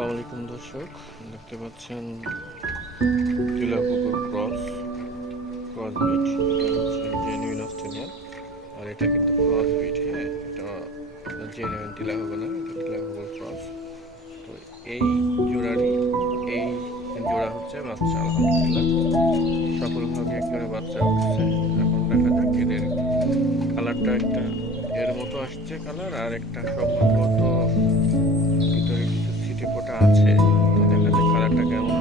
আসসালামু আলাইকুম দর্শক, দেখতে পাচ্ছেন টিলাকুকুর ক্রস বিট। এটা হচ্ছে জেনুইন অস্ট্রেলিয়ান, আর এটা কিন্তু ক্রস বিট। হ্যাঁ, এটা জেনুইন টিলাকুকু না, এটা টিলাকুকুর ক্রস। তো এই জোড়ারই এই জোড়া হচ্ছে বাচ্চা, আলহামদুলিল্লাহ সফলভাবে একজোড়া বাচ্চা উঠছে। এখন দেখা যাক এদের কালারটা একটা এর মতো আসছে কালার, আর একটা সম্ভবত ভিতরে কিছু ছিটে ফোটা আছে। তো দেখা যাক কালারটা কেমন